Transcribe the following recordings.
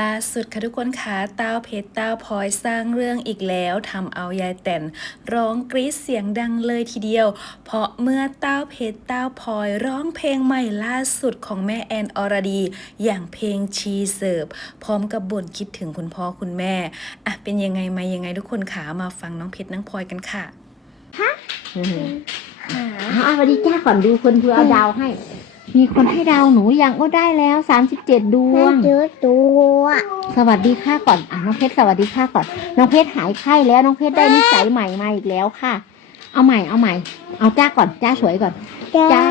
ล่าสุดค่ะทุกคนคะต้าวเพชรต้าวพลอยสร้างเรื่องอีกแล้วทำเอายายแต่นร้องกรี๊ดเสียงดังเลยทีเดียว เพราะเมื่อต้าวเพชรต้าวพลอยร้องเพลงใหม่ล่าสุดของแม่แอนอรดี อย่างเพลงชีเสิร์ฟพร้อมกับบ่นคิดถึงคุณพ่อคุณแม่อะเป็นยังไงมายังไงทุกคนขามาฟังน้องเพชรน้องพลอยกันค่ะเอาสวัสดีจ้าก่อนดูคนเพื่อเอาดาวให้ มีคนให้ดาวหนูยังก็ได้แล้วสามสิบเจ็ดดวง เจอตัวสวัสดีค่ะก่อนอะน้องเพชรสวัสดีค่ะก่อน น้องเพชรหายไข้แล้วน้องเพชรได้นิสัยใหม่มาอีกแล้วค่ะ เอาใหม่เอาใหม่ เอาจ้าก่อนจ้าสวยก่อนจ้า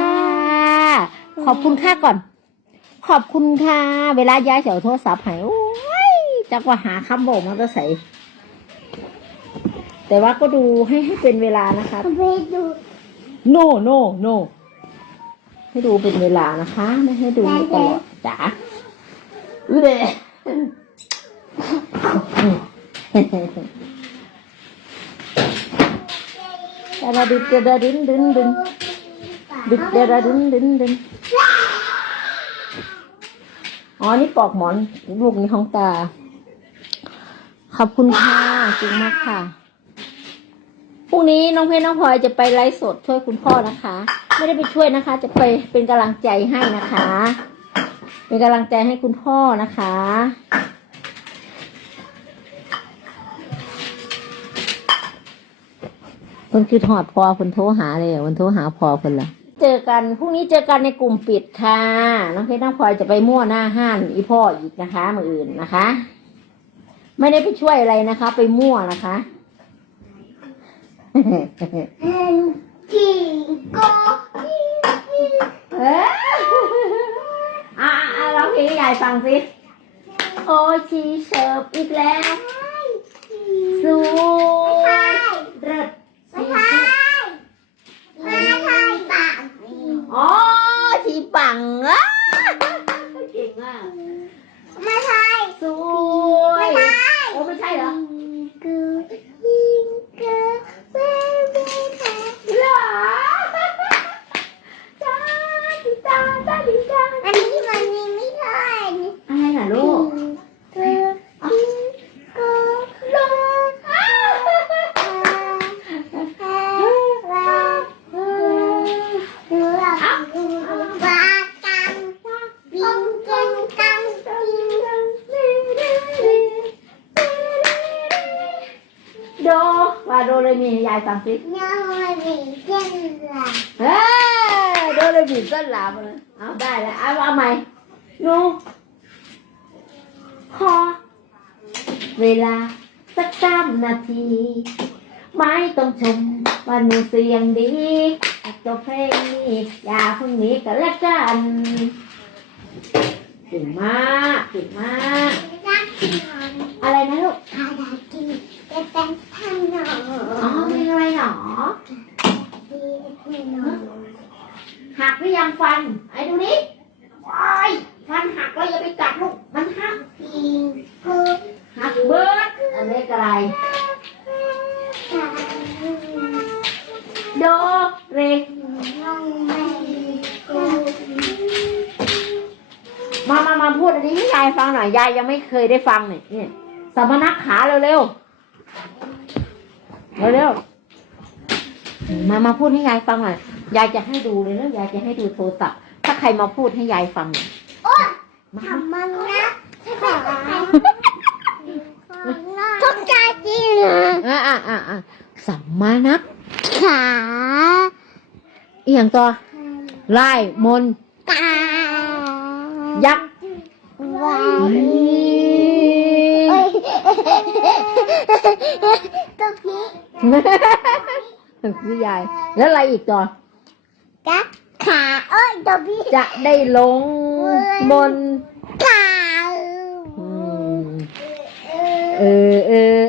ขอบคุณค่ะก่อน ขอบคุณค่ะ เวลาย้ายเสียวโทรศัพท์ให้โอ้ยจักว่าหาคำบอกมันก็ใส่แต่ว่าก็ดูให้ให้เป็นเวลานะคะไปดู no no no ให้ดูเป็นเวลานะคะ ไม่ให้ดูตลอดจ้าอือเดดาดาดิดาดาดินดินดินดิดาดาดินดินดินอ๋อ นี่ปอกหมอนลูกนี้ของตา ขอบคุณค่ะจริงมากค่ะ พรุ่งนี้น้องเพชรน้องพลอยจะไปไลฟ์สดช่วยคุณพ่อนะคะ ไม่ได้ไปช่วยนะคะ จะไปเป็นกำลังใจให้นะคะ เป็นกำลังใจให้คุณพ่อนะคะ คนคือถอดพอคนโทรหาเลยคนโทรหาพอคนละเจอกันพรุ่งนี้เจอกันในกลุ่มปิดค่ะ น้องเพชรน้องพลอยจะไปมั่วหน้าห้านอีพ่ออีกนะคะ มืออื่นนะคะ ไม่ได้ไปช่วยอะไรนะคะ ไปมั่วนะคะ เห็นที่ก็เอออะอะเราเพลงให้ยายฟังสิโอชีเชิบอีกแล้ว สวยเริดไม่ใช่ไม่ใช่ปากอ๋อชีปังอะเก่งมาก ไม่ใช่ สวย ไม่ใช่ โอ้ไม่ใช่เหรอ กูยิงกูไม่ไม่ใช่ เหรอจ้าดิจ้าจ้าดิจ้า อันนี้มันนี่ไม่ใช่ อะไรน่ะลูก กูยิงกูลงดูแบบดูบากังบินกังกังบิน โดว่าโดเลยมีให้ยายฟังสิ ยังไม่มีเช่นไร เฮ้ยโดเลยบีบต้นลาบเลยเอาได้แล้วเอาเอาใหม่หนูพอ เวลาสักสามนาที ไม่ต้องชมว่าหนูเสียงดีจบเพลงนี้อย่าเพิ่งหนีกันละกันเก่งมากเก่งมากรักที่ทอะไรนะลูกำอะไรที่จะเป็นทางหนออ๋อเพลงอะไรหนอที่หนอหักหรือยังฟัน ไอ้ดูนี่ว้ายฟันหักแล้วอย่า น่อยยายยังไม่เคยได้ฟังเนี่ยเนี่ยสมณักขาเร็วเร็วเร็วเร็วๆมามาพูดให้ยายฟังหน่อยยายจะให้ดูเลยแล้วยายจะให้ดูโทรศัพท์ถ้าใครมาพูดให้ยายฟังเนี่ยมาทำมันนะขาทุกใจจริงเหรออะอะอะอะสัมมานักขาเอียงตัวไล่มนต์ตายักษ์ ว้าอืเอ้มยตัวพี่พี่ยาย แล้วอะไรอีกตัวกัดขาเอ้ยตัวพี่จะได้ลงบนขาอืมเออเออ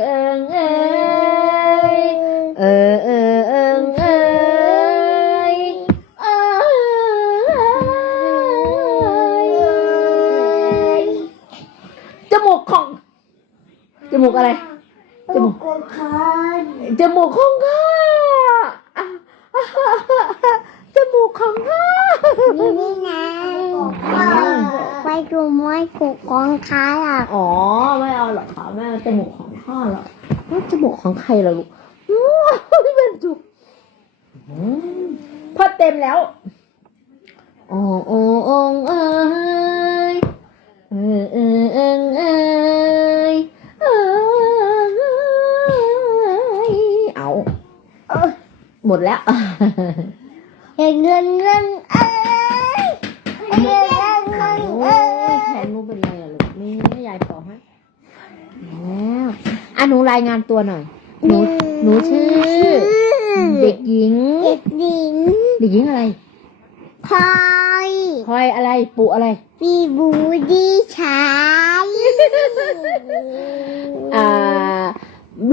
ไปดูมวยกูกองค้าอะอ๋อ ไม่เอาหรอกค่ะแม่จมูกของพ่อหรอกจมูกของใครล่ะลูกพี่เป็นจุกพอเต็มแล้วโอ้โอ้โอ้เอ้ยเออเออเออเอยเอยเอาหมดแล้วเงินเงินเอ้ยเงินเงินเอ้ย ย แขนหนูเป็นไรอะลูกนี่ยายต่อให้แล้ว อะหนูรายงานตัวหน่อย หนู หนูชื่อ เด็กหญิง เด็กหญิงเด็กหญิงอะไรพลอยพลอยอะไรปุอะไร ปีบูดีชายอ่า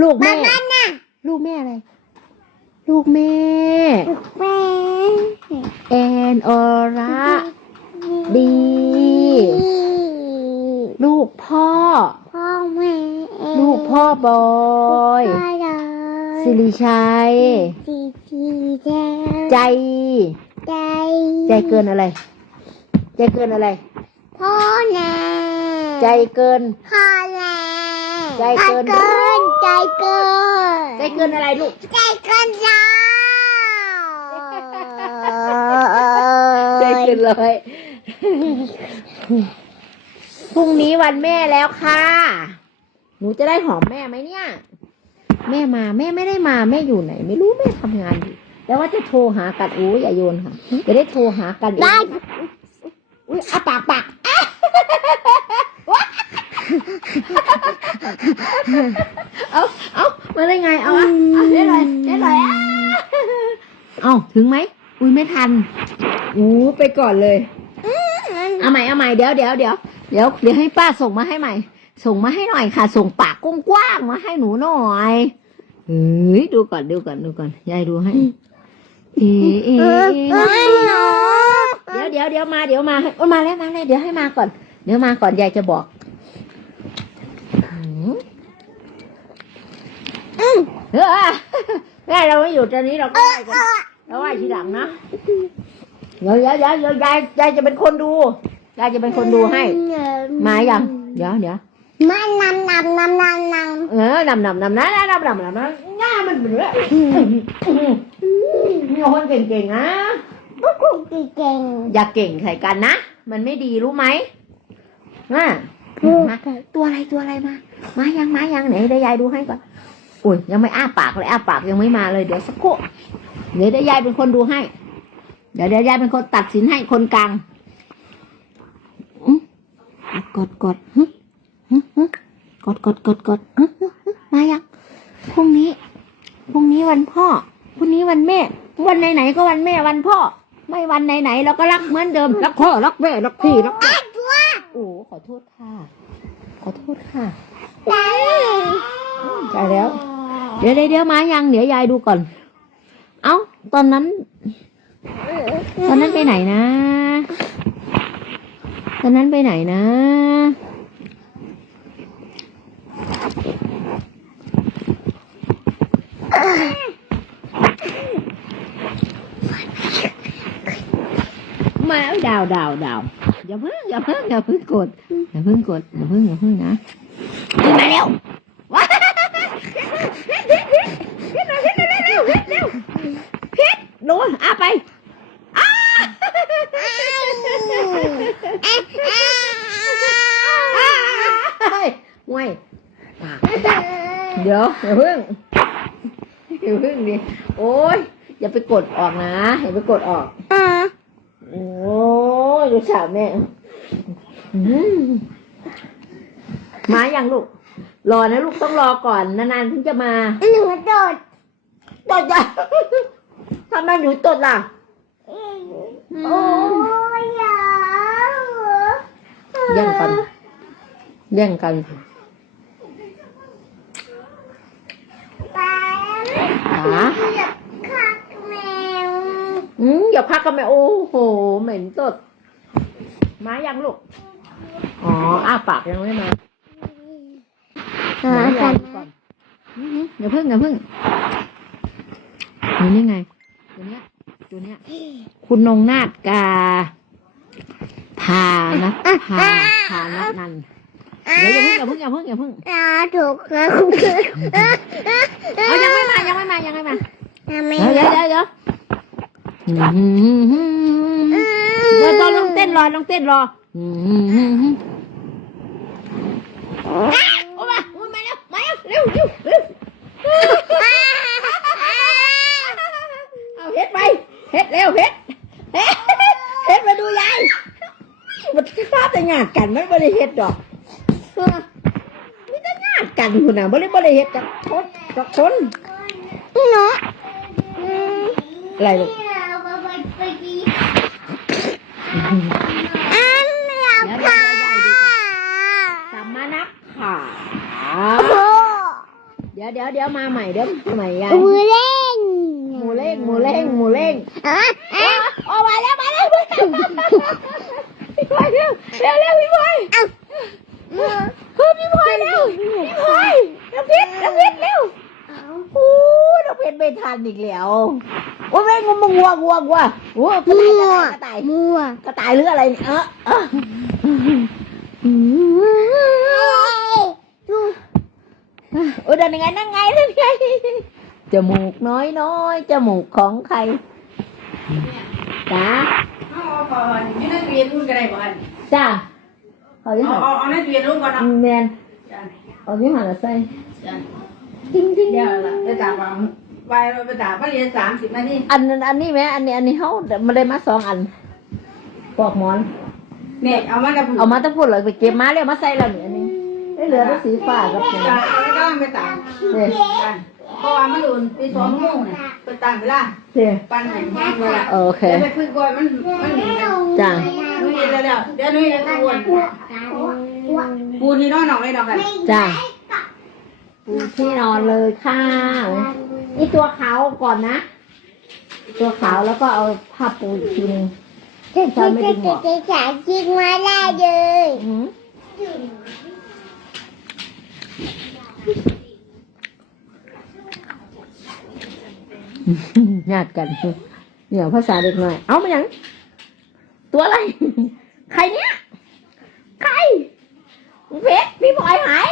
ลูกบ้าแม่นน่ะลูกแม่อะไร ลูกแม่แม่แอนออระดี ลูกพ่อ พ่อแม่ ลูกพ่อบอยพ่อเลยสิริชัยสีสีแดงใจ ใจ ใจเกินอะไร ใจเกินอะไร พ่อแน่ใจเกิน พ่อแน่ใจเกิน ใจเกิน ใจเกินใจเกินอะไรลูก ใจเกินจ้าใจเกินเลยพรุ่งนี้วันแม่แล้วค่ะ หนูจะได้หอมแม่ไหมเนี่ย แม่มาแม่ไม่ได้มาแม่อยู่ไหน ไม่รู้แม่ทำงานอยู่แต่ว่าจะโทรหากันโอ้ยอย่าโยนค่ะ จะได้โทรหากันเองได้อุ้ยอาปากปากเอาเอามาได้ไง เอาอะเอาได้เลยได้เลยอะเอาถึงไหมอุ้ยไม่ทันอู้ไปก่อนเลยเอาใหม่เอาใหม่เดี๋ยวเดี๋ยวเดี๋ยวเดี๋ยวเดี๋ยวให้ป้าส่งมาให้ใหม่ ส่งมาให้หน่อยค่ะ ส่งปากกว้างๆมาให้หนูหน่อยเฮ้ยดูก่อนดูก่อนดูก่อนยายดูให้เอ๊ะเอ๊ะเอเอเดี๋ยวเดี๋ยวเดี๋ยวมาเดี๋ยวมาให้มาแล้วมาแล้วเดี๋ยวให้มาก่อน เดี๋ยวมาก่อนยายจะบอกหืมเออแม่เราไม่อยู่ตอนนี้เราก็ไหว้กันเราไหว้ทีหลังนะเดี๋ยวเดี๋ยวเดี๋ยวยายยายจะเป็นคนดูยายจะเป็นคนดูให้ มาอยังเดี๋ยวเดี๋ยว มานำนำนำนำนำเออนำนำนำนะนำนำนำนะง่ามันเหมือนแบบมีคนเก่งๆนะพวกกูเก่งอย่าเก่งใส่กันนะ มันไม่ดีรู้ไหมน่ะพวกมาตัวอะไรตัวอะไรมา มายังมายังไหนเดี๋ยวยายดูให้ก่อนอุ้ยยังไม่อ้าปากเลยอ้าปากยังไม่มาเลยเดี๋ยวสักครู่เดี๋ยวเดี๋ยวยายเป็นคนดูให้ เดี๋ยวเดี๋ยวยายเป็นคนตัดสินให้คนกลางอื้อกดกดฮึฮึฮึก ดกดกดกดมายังพรุ่งนี้พรุ่งนี้วันพ่อพรุ่งนี้วันแม่ วันไหนๆก็วันแม่วันพ่อ ไม่วันไหนๆเราก็รักเหมือนเดิมรักพ่อรักแม่รักพี่รักโอ้ขอโทษค่ะ ขอโทษค่ะใช่แล้ว เดี๋ยวเดี๋ยวเดี๋ยวมายังเดี๋ยวยายดูก่อน เอ้าตอนนั้น ตอนนั้นไปไหนนะ ตอนนั้นไปไหนนะ มาแล้วดาวดาวดาวอย่าเพิ่งอย่าเพิ่งอย่าเพิ่งกดอย่าเพิ่งกดอย่าเพิ่งอย่าเพิ่งนะขึ้นมาแล้วว้าพิษมาพิษเร็วเร็วเร็วเร็วพิษหนูอาไปอ้าห่วยปากจับเดี๋ยวอย่าเพิ่งอย่าเพิ่งดิโอ้ยอย่าไปกดออกนะอย่าไปกดออก ยดูสาวแม่อืมมาอย่างลูก รอนะลูกต้องรอก่อนนานๆถึงจะมาหนูโดดตดจ้ะทำไมหนูตดล่ะโอ้ยยาวแย่งกัน แย่งกันตายขาคักแมวอืมอย่าพักกันไหมโอ้โห เหม็นตด มายังลูก อ๋อ อ้าปากยังไม่มาหาเดี๋ยวกัยานยก่อนอืมอย่าเพิ่งอย่าเพิ่งอยู่นี่ไง ตัวเนี้ย ตัวเนี้ย คุณนงนาฏกาพานะพาพานัดนันเดี๋ยวอย่าเพิ่งอย่าเพิ่งอย่าเพิ่งอย่าเพิ่งตาถูกแล้วเอายังไม่มายังไม่มายังไม่มาทำไมเดี๋ยวเดี๋ยวเดี๋ยว เดี๋ยวเดี๋ยวตอนลองเต้นรอลองเต้นรอโอ้มาโอ้มาแล้วมาแล้วเร็วเร็วเร็วเอาเฮ็ดไปเฮ็ดเร็วเฮ็ดเฮ็ดเฮ็ดมาดูยายมันภาพแต่งานกันมันไม่ได้เฮ็ดดอกเออมีแต่งานกันคุณน่ะไม่ได้ไม่ได้เฮ็ดกับคนกับคนหนูอะไรลูก อันเราค่ะสัมมานักขาโอ้เดี๋ยวเดี๋ยวเดี๋ยวมาใหม่เดี๋ยวมาใหม่ยายมือเล่นหมูเล่งหมูเล่งหมูเล่งอะอะโอ้มาแล้วมาแล้วพี่พลอยเร็วเร็วเร็วพี่พลอยเอ้ามือเฮ้ยพี่พลอยเร็วพี่พลอยน้ำเพชรน้ำเพชรเร็วโอ้น้ำเพชรไม่ทันอีกแล้ว โอ้แม่งมันงัวงัวงัวโอ้กระต่ายกระต่ายมัวกระต่ายหรืออะไรเนี่ยเออเออดูโอ้เดินยังไงนั่งไงนั่งไงจมูกน้อยน้อยจมูกของใครจ้าเอาเอาก่อนอยู่ในตู้เย็นรุ่นก็ได้บ่อันจ้าเขาจะเอาหาเอาเอาในตู้เย็นรุ่นก่อนเนาะแมนจ้ะเอาที่หาใส่จ้ะจริงจริงเดี๋ยวละไปตากวาง ไปไปตากมาเรียนสามสิบนาทีอันนั้นอันนี้ไหมอันนี้อันนี้เขามาได้มาสองอันปอกหมอน เนี่ยเอามากับเอามาตั้งพูดเลยไปเก็บมาแล้วมาใส่แล้วนี่อันนี้ได้เหลือแต่สีฟ้ากับนี่จ้ะเอาแล้วก็ไปตากเนี่ยจ้ะเพราะว่ามันอุ่นปีสองโมงเนี่ยไปตากเวลาเนี่ยปั้นแห้งแห้งเลยล่ะโอเคเดี๋ยวไปพึ่งก่อนมันมันหนีนะจ้านุ้ยเย็นแล้วแล้วเดี๋ยวนุ้ยจะกวนปูที่นอนหนองเลยดอกกันจ้าปูที่นอนเลยค่ะ นี่ตัวขาวก่อนนะ ตัวขาวแล้วก็เอาผ้าปูอีกทีนึงจะจะจะจะจะจะจริงมาได้เลยอืมญาติกันเนี่ยภาษาเด็กหน่อย เอามาอย่างตัวอะไร ใครเนี่ยใคร เพชรพี่พลอยหาย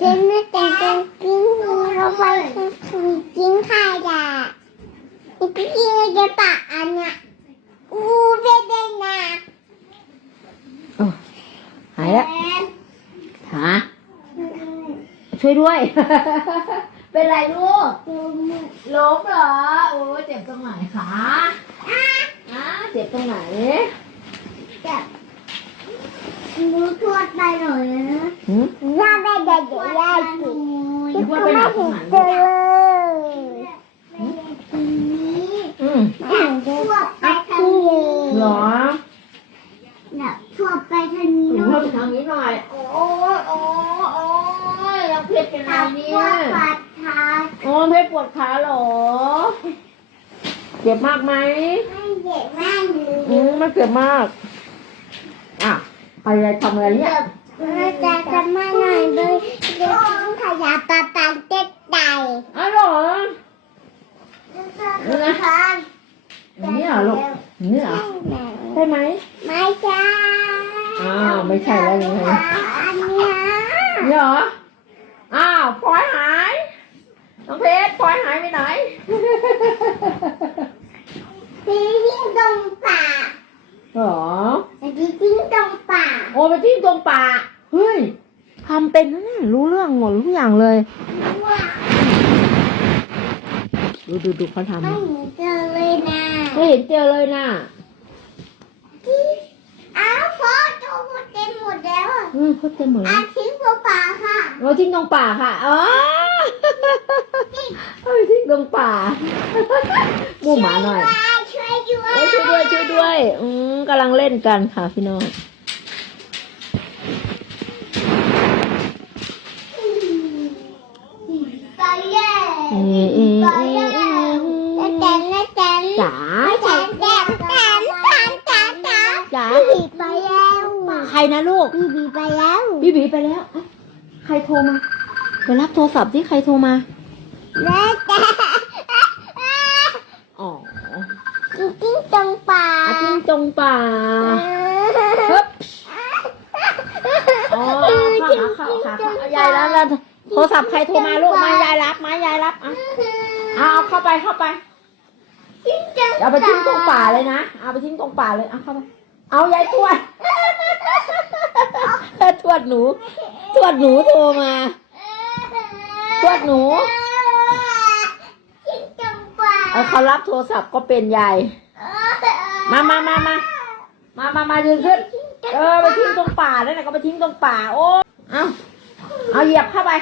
จริงนะแต่จริงจริงเราไปจริงค่ะจ้ะอีกทีจะปะอันเนี้ยอู้เด็ดเด็ดนะหายแล้วหาช่วยด้วย เป็นไรลูกล้มเหรอ โอ้ยเจ็บตรงไหนคะอ่าเจ็บตรงไหน รู้ทวดไปหน่อยนะหืมย่าแม่เด็กๆย่าจิที่ก็ไม่เห็นเจอเลยอืมอ่างทวดไปทางนี้เหรอเนี่ยทวดไปทางนี้หนูหน่เข้าอยไปทางนี้หน่อย โอ้ยโอ้ยโอ้ยยังเพชรเป็นไรทางเนี่ทวยดปัดทางโอ้ยเพชรปวดขาเหรอ เจ็บมากไหม ไม่เด็กแม่หนูอืมไม่เจ็บมากอะ อะไรทำอะไรเนี่ยแม่จะจะมาหน่อยเลยเดี๋ยวต้องขยับปะปันเจ็ดใจอ๋อเหรอนะคอันนี้เหรอลูกอันนี่เหรอใช่ไหมไม่ใช่อ้าวไม่ใช่แล้วยังไงอันเนี้ยนี่เหรออ้าวพลอยหายน้องเพชรพลอยหายไปไหนที่ทิ้งตรงป่าเหรอที่ทิ้งตรง ป่าโอ้ไปทิ้งตรงป่า เฮ้ยทำเป็นนะเนี่ยรู้เรื่องหมดทุกอย่างเลย ว่าดูดูดูเขาทำไม่นะเห็นเจอเลยนะไม่เห็นเจอเลยนะที่อ้าวพอตัวหมดเต็มหมดแล้วอะอืมเขาเต็มหมดอาแล้วทิ้งตัวป่าค่ะเราทิ้งตรงป่าค่ะอ๋อเอาไปทิ้งตรงป่าหมู่หมาหน่อย ช่วยด้วยโอ้ช่วยด้วย ช่วยด้วย อืมกำลังเล่นกันค่ะพี่น้อง ไปเย่ อืมอืม ไป อืม เย่ อืม แตนนะแตน จ๋า แตนแตนแตนแตนแตนแตน จ๋า บีไปแล้ว ใครนะลูก บีบีไปแล้ว บีบี ไปแล้วเอ๊ะใครโทรมาไปรับโทรศัพท์ที่ใครโทรมาแม่แตนฮอ๋อกินกิ้งจงป่าอาจิ้งจงป่าฮึบอ๋อเข้าหาเข้าหาเข้ายายแล้วแล้วโทรศัพท์ใครโทรมาลูกมายายรับมายายรับอะเอาเอาเข้าไปเข้าไปกิ้งจงเอาไปทิ้งตรงป่าเลยนะ เอาไปทิ้งตรงป่าเลย เอาเข้าไป เอายายทวด ทวดหนู ทวดหนูโทรมา ทวดหนูกิ้งจงป่าเอาเขารับโทรศัพท์ก็เป็นยาย มามามามามามามายืนขึ้น เออไปทิ้งตรงป่าแล้วนะก็ไปทิ้งตรงป่า โอ้เอาเอาเหยียบเข้าไป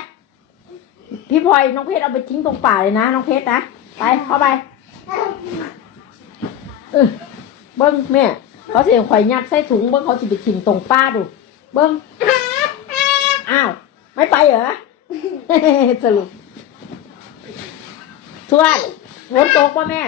พี่พลอยน้องเพชรเอาไปทิ้งตรงป่าเลยนะน้องเพชรนะ ไปเข้าไปเออเบิ้งแม่เขาเสียงข่อยยัดใส่ถุงเบิ้งเขาสิไปทิ้งตรงป้าดู เบิ้งอ้าว ไม่ไปเหรอ สรุปทวดฝนตกป่ะแม่